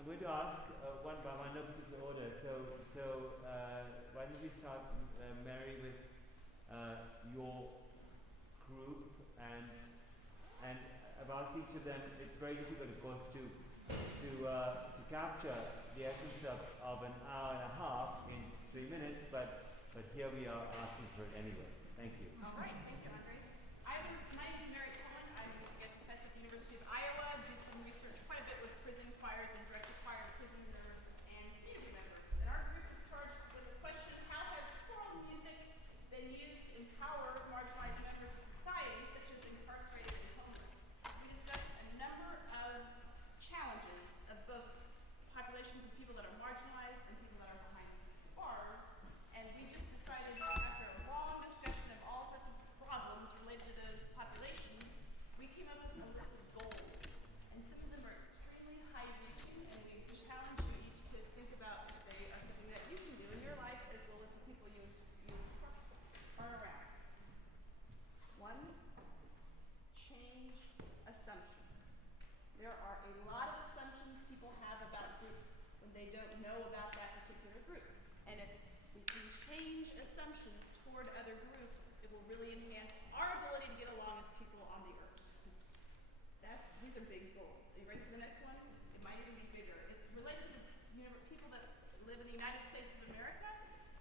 I'm going to ask one by one, no particular order. So why don't we start, Mary, with your group, and I've asked each of them. It's very difficult, of course, to capture the essence of an hour and a half in 3 minutes, but here we are asking for it anyway. Thank you. All right, thank you, Andre. My name is Mary Cohen. I'm a music ed professor at the University of Iowa. Do some research quite a bit with prison choirs and direct choir prisoners and community members. And our group is charged with the question: how has choral music been used to empower marginalized members of society, such as incarcerated and homeless? We discussed a number of challenges of both populations of people that are marginalized and people that are behind bars. And we just decided, after a long discussion of all sorts of problems related to those populations, we came up with a list of goals. And some of them are extremely high-reaching, and we challenge you each to think about if they are something that you can do in your life as well as the people you are around. 1, change assumptions. There are a lot of assumptions people have about groups when they don't know about that particular group. And if we can change assumptions toward other groups, it will really enhance our ability to get along as people on the earth. These are big goals. Are you ready for the next one? It might even be bigger. It's related to people that live in the United States of America,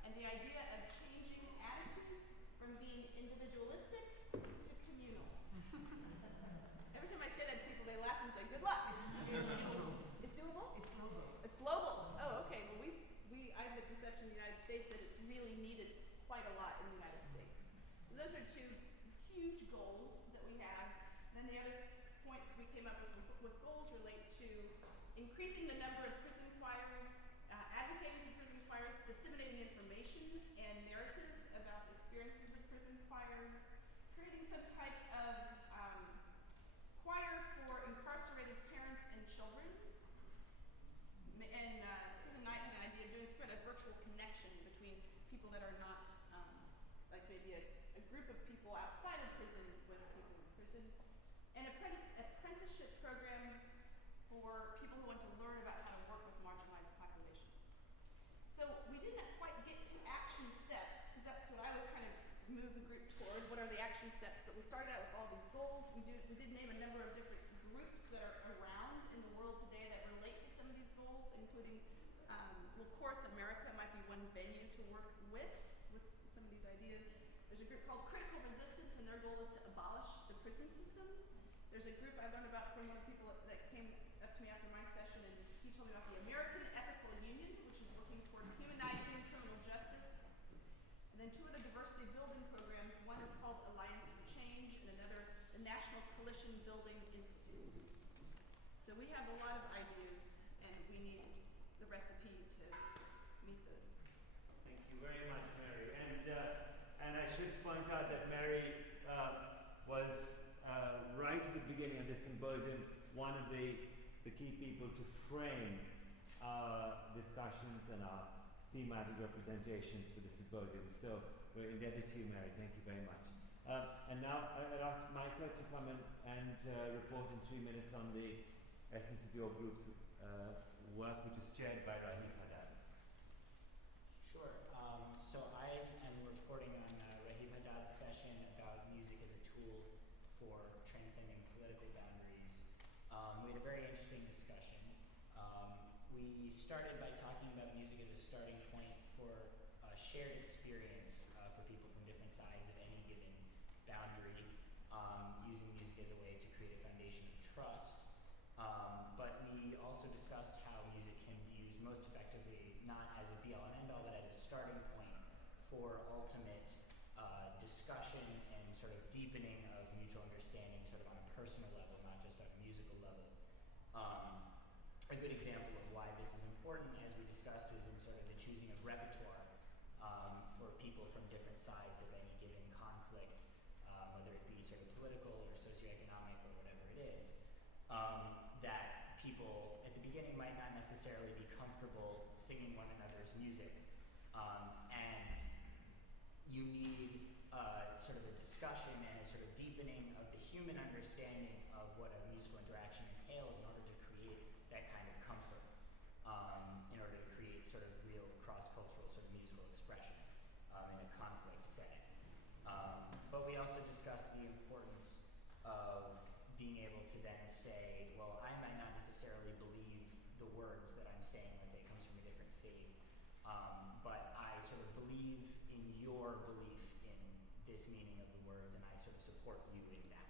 and the idea of changing attitudes from being individualistic to communal. Every time I say that to people, they laugh and say, good luck. It's doable? It's global. It's global. Oh, okay. Well, I have the perception in the United States that it's really needed quite a lot in the United States. So those are 2 huge goals that we have. Then the other points we came up with goals relate to increasing the number of prison choirs, advocating for prison choirs, disseminating information and narrative about the experiences of prison choirs, creating some type of choir for incarcerated parents and children. And Susan Knight had an idea of doing sort of virtual connection between people that are not, like maybe a group of people outside of prison with people in prison. And apprenticeship programs for people who want to learn about how to work with marginalized populations. So we didn't quite get to action steps, because that's what I was trying to move the group toward. What are the action steps? But we started out with all these goals. We did name a number of different groups that are around in the world today that relate to some of these goals, including, Chorus America might be one venue to work with some of these ideas. There's a group called Critical Resistance, and their goal is to abolish the prison system. There's a group I learned about from one of the people that came up to me after my session, and he told me about the American Ethical Union, which is working toward humanizing criminal justice. And then 2 other diversity building programs. One is called Alliance for Change, and another, the National Coalition Building Institute. So we have a lot of ideas, and we need the recipe to meet those. Thank you very much, Mary. And I should point out that Mary was right at the beginning of this symposium one of the key people to frame our discussions and our thematic representations for the symposium. So we're indebted to you, Mary. Thank you very much. And now I'll ask Micah to come and report in 3 minutes on the essence of your group's work, which is chaired by Rahim Haddad. Sure. So I am reporting on Rahim Haddad's session about music as a tool for transcending political boundaries. We had a very interesting discussion. We started by talking about music as a starting point for a shared experience for people from different sides of any given boundary, using music as a way to create a foundation of trust. But we also discussed how music can be used most effectively, not as a be-all and end-all, but as a starting point for ultimate discussion and sort of deepening of mutual understanding sort of on a personal level, not just on a musical level. A good example of why this is important, as we discussed, is in sort of the choosing of repertoire for people from different sides of any given conflict, whether it be sort of political or socioeconomic or whatever it is. That people at the beginning might not necessarily be comfortable singing one another's music. And you need sort of a discussion and a sort of deepening of the human understanding of what a musical interaction entails in order to create that kind of comfort. but we also discussed the importance of being able to then say, well, I might not necessarily believe the words that I'm saying, let's say it comes from a different faith, but I sort of believe in your belief in this meaning of the words, and I sort of support you in that.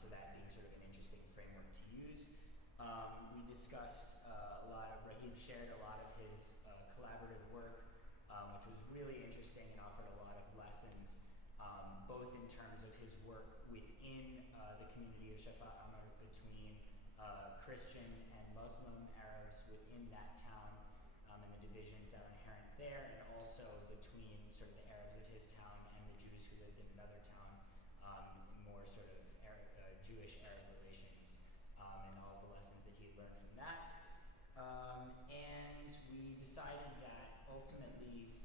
So that being sort of an interesting framework to use. We discussed a lot of, Rahib shared a lot of his collaborative work, which was really interesting and offered a lot of lessons, both in terms of his work within the community of Shafat Amr, between Christian and Muslim Arabs within that town, and the divisions that are inherent there, and also between sort of the Arabs of his town and the Jews who lived in another town, more sort of Jewish-Arab relations, and all of the lessons that he had learned from that. And we decided that ultimately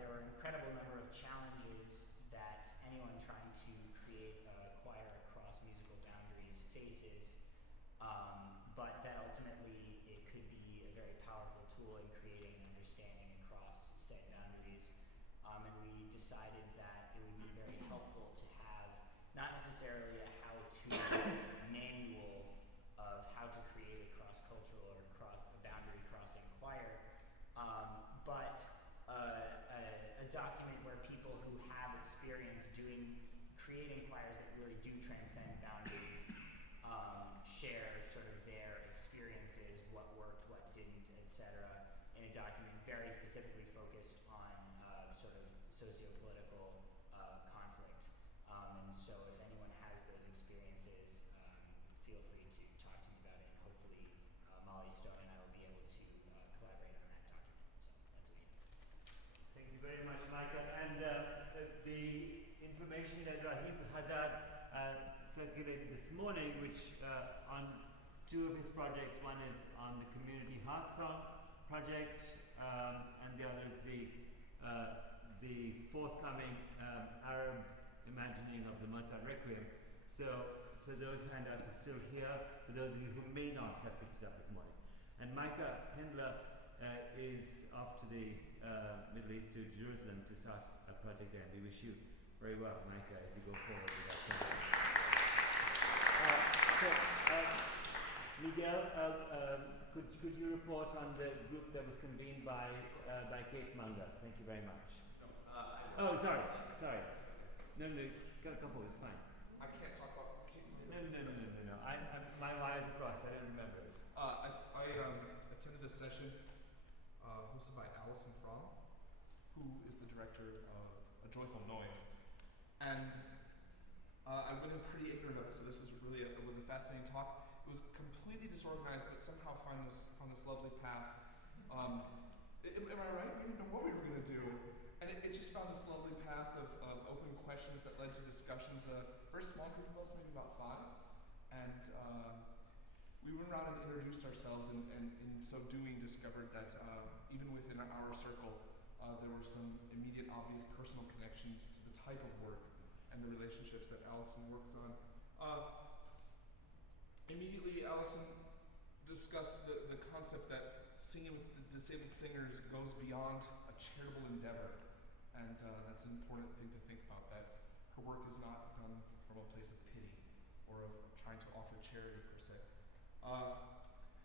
there were an incredible number of challenges that anyone trying to create a choir across musical boundaries faces, but that ultimately it could be a very powerful tool in creating an understanding across said boundaries. And we decided that it would be very helpful to have not necessarily a how-to manual of how to create a cross-cultural or a boundary-crossing choir, but a document where people who have experience creating choirs that really do transcend boundaries, share sort of their experiences, what worked, what didn't, etc., in a document very specifically focused on sort of socio-political conflict. And so if anyone has those experiences, feel free to talk to me about it, and hopefully Molly Stone and I will be able to collaborate on that document. So that's what we have. Thank you very much, Micah. And the information that Rahib Haddad circulated this morning, which on two of his projects, one is on the Community Heart Song project, and the other is the forthcoming Arab imagining of the Mozart Requiem. So those handouts are still here for those of you who may not have picked it up this morning. And Micah Hendler is off to the Middle East, to Jerusalem, to start a project there. And we wish you very well, Micah, as you go forward with that project. Miguel, could you report on the group that was convened by Kate Munger? Thank you very much. Oh, sorry. No, got a couple. It's fine. I can't talk about Kate Munger. No. My wires are crossed. I don't remember it. I attended this session hosted by Alison Fromm, who is the director of A Joyful Noise, and I went in pretty ignorant of it. So this is really it was a fascinating talk. It was completely disorganized, but somehow found this lovely path. Am I right? We didn't know what we were going to do, and it just found this lovely path of open questions that led to discussions. A very small group of us, maybe about 5, and we went around and introduced ourselves, and in so doing discovered that even within our circle, there were some immediate, obvious personal connections to the type of work and the relationships that Alison works on. Immediately, Alison discussed the concept that singing with disabled singers goes beyond a charitable endeavor, and that's an important thing to think about, that her work is not done from a place of pity or of trying to offer charity, per se.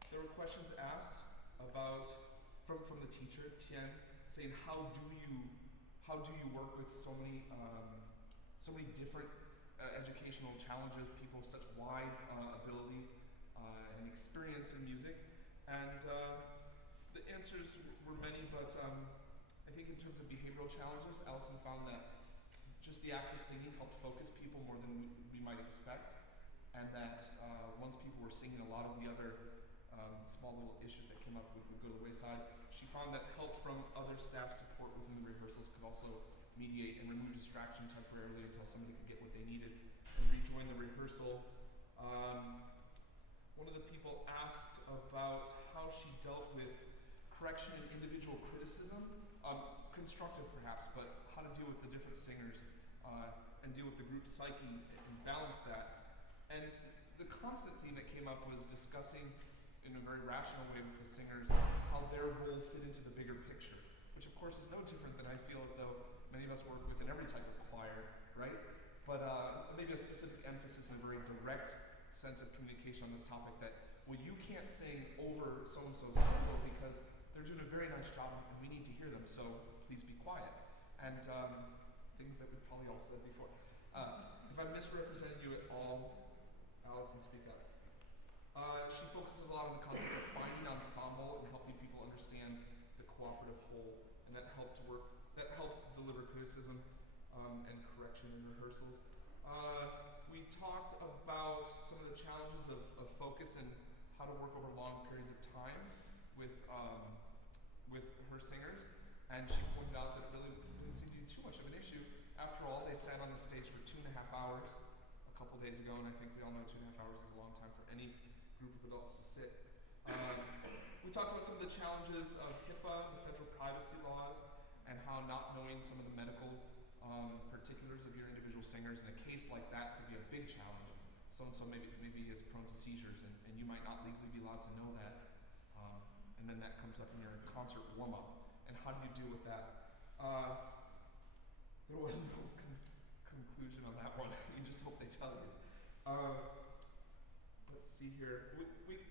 There were questions asked about from the teacher, Tien, saying how do you work with so many different educational challenges, people of such wide ability and experience in music, and the answers were many, but I think in terms of behavioral challenges, Alison found that just the act of singing helped focus people more than we might expect, and that once people were singing, a lot of the other small little issues that came up would go to the wayside. She found that help from other staff support within the rehearsals could also mediate and remove distraction temporarily until somebody could get what they needed and rejoin the rehearsal. One of the people asked about how she dealt with correction and individual criticism, constructive perhaps, but how to deal with the different singers and deal with the group psyche and balance that. And the constant theme that came up was discussing in a very rational way with the singers how their role fit into the bigger picture, which of course is no different than I feel as though many of us work within every type of choir, right? But maybe a specific emphasis and a very direct sense of communication on this topic that, well, you can't sing over so-and-so's solo because they're doing a very nice job and we need to hear them, so please be quiet. And things that we've probably all said before. If I misrepresent you at all, Allison, speak up. She focuses a lot on the concept of finding ensemble and helping people understand the cooperative whole, and that helped deliver criticism and correction in rehearsals. We talked about some of the challenges of focus and how to work over long periods of time with her singers, and she pointed out that it really didn't seem to be too much of an issue. After all, they sat on the stage for 2.5 hours a couple days ago, and I think we all know 2.5 hours is a long time for any group of adults to sit. We talked about some of the challenges of HIPAA, the federal privacy laws, and how not knowing some of the medical particulars of your individual singers in a case like that could be a big challenge. So-and-so maybe is prone to seizures, and you might not legally be allowed to know that. And then that comes up in your concert warm-up. And how do you deal with that? There was no conclusion on that one. You just hope they tell you. Let's see here.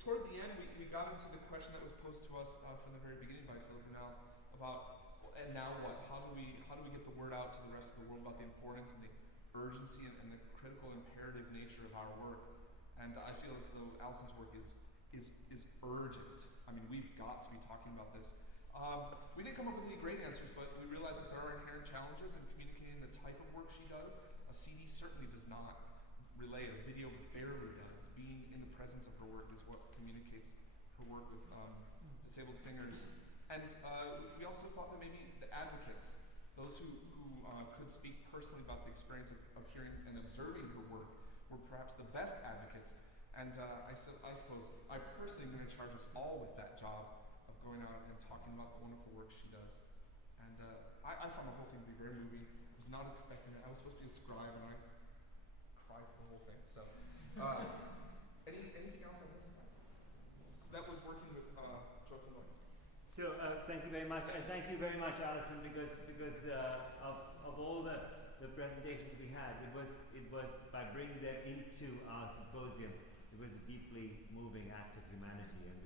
Toward the end, we got into the question that was posed to us from the very beginning by Philip Burnell about, and now what? How do we get the word out to the rest of the world about the importance and the urgency and the critical imperative nature of our work? And I feel as though Allison's work is urgent. I mean, we've got to be talking about this. We didn't come up with any great answers, but we realized that there are inherent challenges in communicating the type of work she does. A CD certainly does not relay, a video barely does. Being in the presence of her work is what communicates her work with disabled singers. And we also thought that maybe the advocates, those who could speak personally about the experience of hearing and observing her work, were perhaps the best advocates. And I suppose I personally am going to charge us all with that job of going out and talking about the wonderful work she does. And I found the whole thing to be very moving. I was not expecting it. I was supposed to be a scribe, and I cried for the whole thing. So, anything else on this? So that was working with Joyful Noise. So thank you very much, and thank you very much, Alison, because of all the presentations we had, it was by bringing them into our symposium, it was a deeply moving act of humanity, and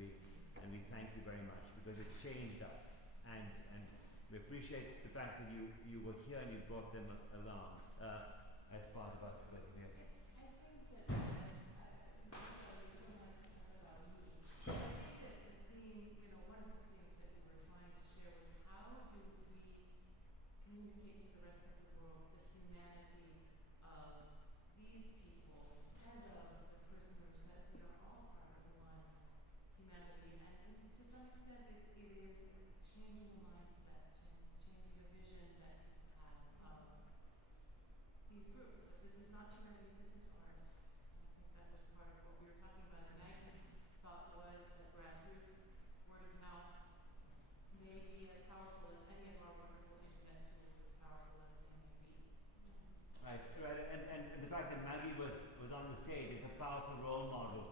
we thank you very much because it changed us, and we appreciate the fact that you were here and you brought them along as part of our symposium. Yes. I think that one of the things that we were trying to share was how do we communicate to the rest of the world the humanity of these people and of the prisoners, that we are all part of one humanity. And to some extent it is changing the mindset, changing the vision that people have of these groups. That this is not charity, this is art. I think that was part of what we were talking about. And Maggie's thought was that grassroots, word of mouth, may be as powerful as any of our wonderful internet tools, as powerful as they may be. Right, and the fact that Maggie was on the stage is a powerful role model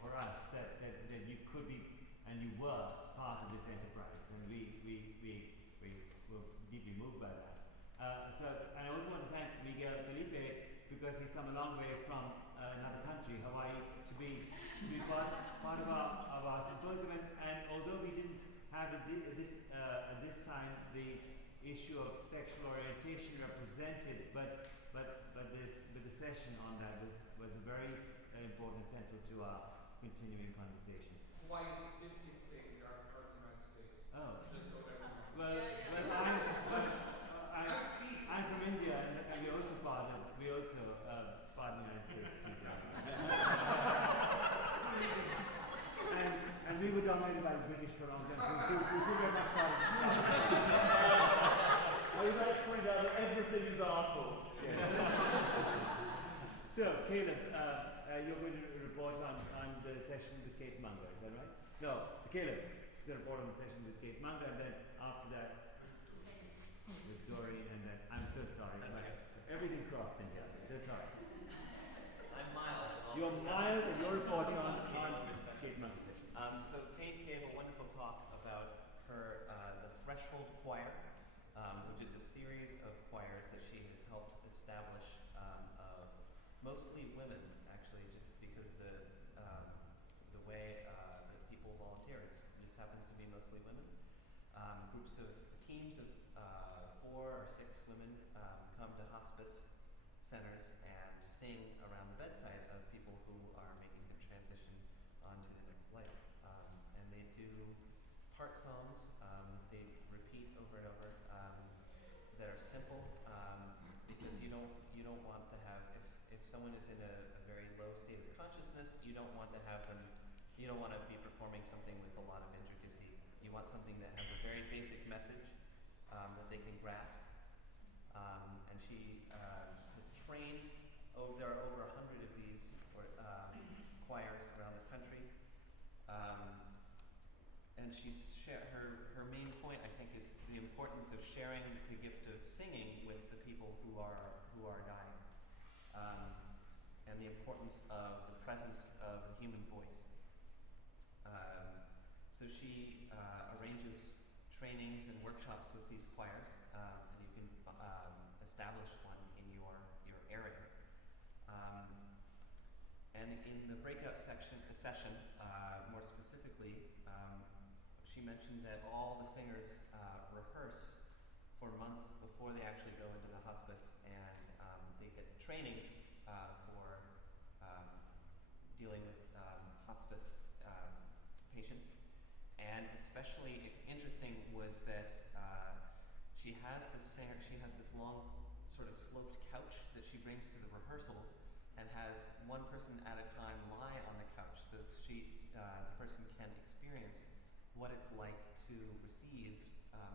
for us that you could be and you were part of this enterprise, and we were deeply moved by that. So, and I also want to thank Miguel Felipe because he's come a long way from another country, Hawaii, to be part of our symposium, and although we didn't have at this time the issue of sexual orientation represented, but the session on that was a very important central to our continuing conversations. Why is the 50th state in our United States? Oh, Just so everyone. well, I'm from India, and we also part of the United States too. And we were dominated by the British for a long time, so we feel very much part of it. I would like to point out that everything is our fault. Yes. So, Caleb, you're going to report on the session with Kate Munger, is that right? No, Caleb is going to report on the session with Kate Munger, and then after that, with Doreen, and then, I'm so sorry. That's okay. Everything crossed in here, so sorry. I'm Miles. You're Miles, and you're reporting on Kate Munger's session. So Kate gave a wonderful talk about her the Threshold Choir, which is a series of choirs that she has helped establish of mostly women, actually, just because the way that people volunteer, it just happens to be mostly women. Groups of teams of 4 or 6 women come to hospice centers and sing around the bedside of people who are making the transition onto the next life. And they do part songs that they repeat over and over that are simple because you don't want to have if someone is in a very low state of consciousness, you don't want to have them. You don't want to be performing something with a lot of intricacy. You want something that has a very basic message that they can grasp. And she has trained. There are over 100 of these choirs around the country. And her main point, I think, is the importance of sharing the gift of singing with the people who are dying, and the importance of the presence of the human voice. So she arranges trainings and workshops with these choirs, and you can establish one in your area. And in the breakout session, more specifically, she mentioned that all the singers rehearse for months before they actually go into the hospice, and they get training for dealing with hospice patients. And especially interesting was that she has this long sort of sloped couch that she brings to the rehearsals, and has one person at a time lie on the couch so that the person can experience what it's like to receive,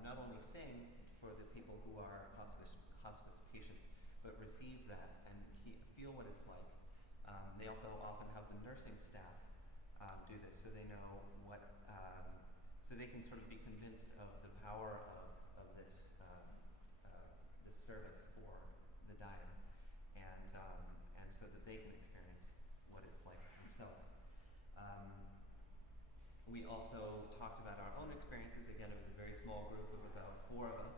not only sing for the people who are hospice patients, but receive that and feel what it's like. They also often have the nursing staff do this, so they know what, so they can sort of be convinced of the power of this this service for the dying, and so that they can experience what it's like themselves. We also talked about our own experiences. Again, it was a very small group of about 4 of us.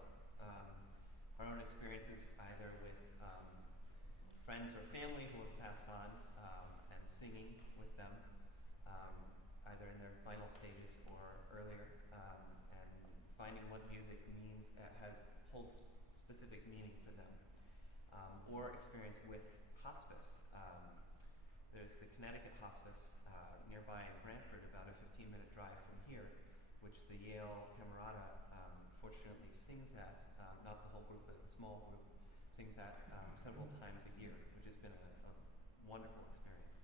Our own experiences either with friends or family who have passed on, and singing with them, either in their final stages or earlier, and finding what music means, holds specific meaning for them, or experience with hospice. There's the Connecticut Hospice nearby in Brantford, about a 15-minute drive from here, which the Yale Camerata fortunately sings at, not the whole group, but a small group, sings at several times a year, which has been a wonderful experience,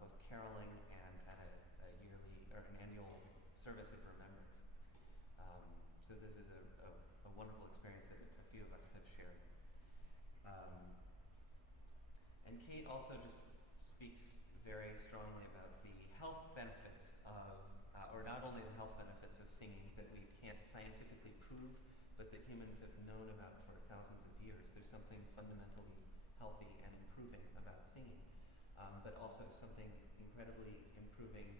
both caroling and at a yearly or an annual service of remembrance. So this is a wonderful experience that a few of us have shared. And Kate also just speaks very strongly about the health benefits of, or not only the health benefits of singing that we can't scientifically prove, but that humans have known about for thousands of years. There's something fundamentally healthy and improving about singing, but also something incredibly improving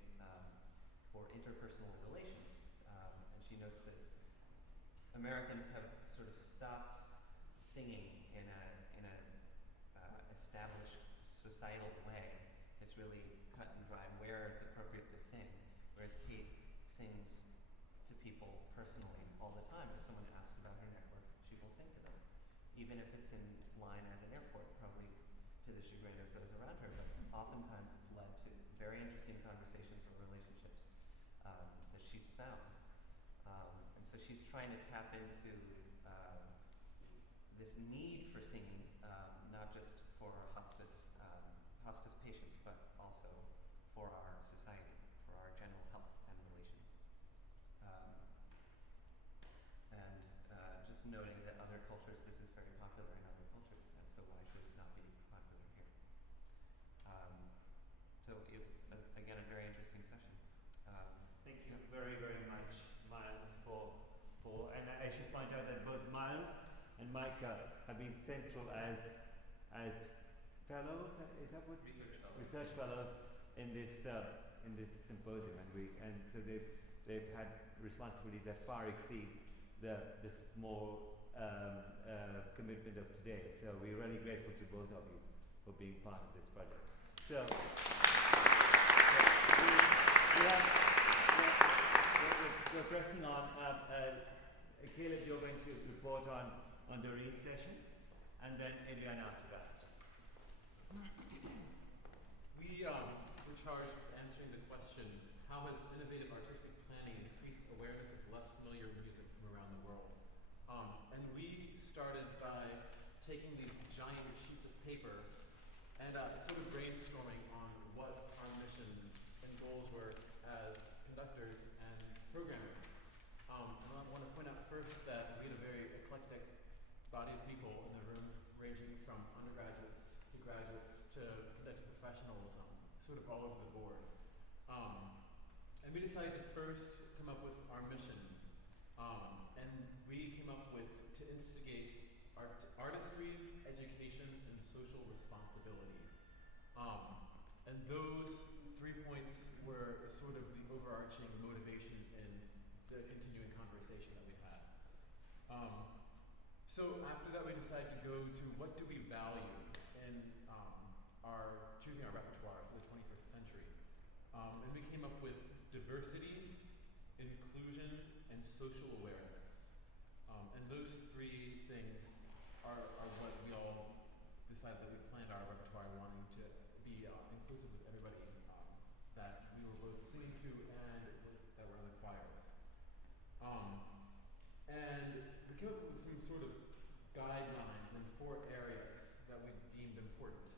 for interpersonal relations. And she notes that Americans have sort of stopped singing in a established societal way. It's really cut and dry where it's appropriate to sing, whereas Kate sings to people personally all the time. If someone asks about her necklace, she will sing to them, even if it's in line at an airport, probably to the chagrin of those around her. But oftentimes it's led to very interesting conversations or relationships that she's found. And so she's trying to tap into this need for singing, not just for hospice patients, but also for our society, for our general health and relations. And just noting that other cultures, this is very popular in other cultures, and so why should it not be popular here? Again, a very interesting session. Thank you very, very much, Miles, and I should point out that both Miles and Micah have been central as fellows. Is that what? Research fellows in this symposium, and so they've had responsibilities that far exceed this more commitment of today. So we're really grateful to both of you for being part of this project. So we're pressing on. Caleb, you're going to report on Doreen's session, and then Adrian after that. We were charged with answering the question, how has innovative artistic planning increased awareness of less familiar music from around the world? And we started by taking these giant sheets of paper and sort of brainstorming on what our missions and goals were as conductors and programmers. And I want to point out first that we had a very eclectic body of people in the room, ranging from undergraduates to graduates to conducting professionals, sort of all over the board. And we decided to first come up with our mission. And we came up with to instigate artistry, education, and social responsibility. And those 3 points were sort of the overarching motivation in the continuing conversation that we had. So after that, we decided to go to what do we value in choosing our repertoire for the 21st century. And we came up with diversity, inclusion, and social awareness. And those 3 things are what we all decided that we planned our repertoire wanting to be inclusive with everybody that we were both singing to and that were in the choirs. And we came up with some sort of guidelines in 4 areas that we deemed important.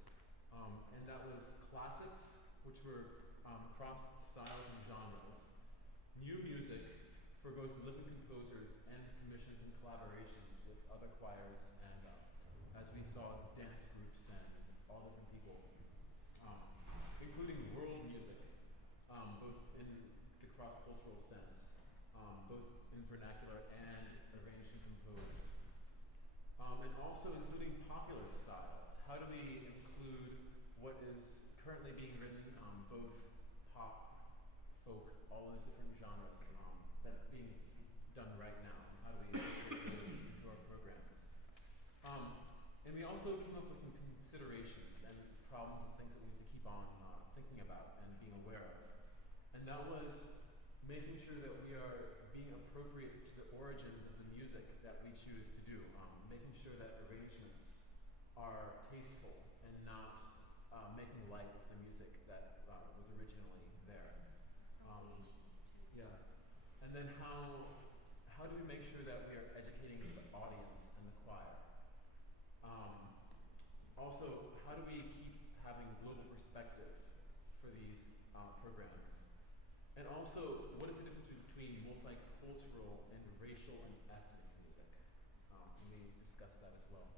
And that was classics, which were cross styles and genres, new music for both living composers and commissions and collaborations with other choirs, and as we saw, dance groups and all different people, including world music, both in the cross-cultural sense, both in vernacular and arranged and composed. And also including popular styles. How do we include what is currently being written, both pop, folk, all those different genres that's being done right now? How do we incorporate those into our programs? And we also came up with some considerations and problems and things that we need to keep on thinking about and being aware of. And that was making sure that we are being appropriate to the origins of the music that we choose to do, making sure that arrangements are tasteful and not making light of the music that was originally there. Yeah. And then how do we make sure that we are educating the audience and the choir? Also, how do we keep having global perspective for these programs? And also, what is the difference between multicultural and racial and ethnic music? And we discussed that as well.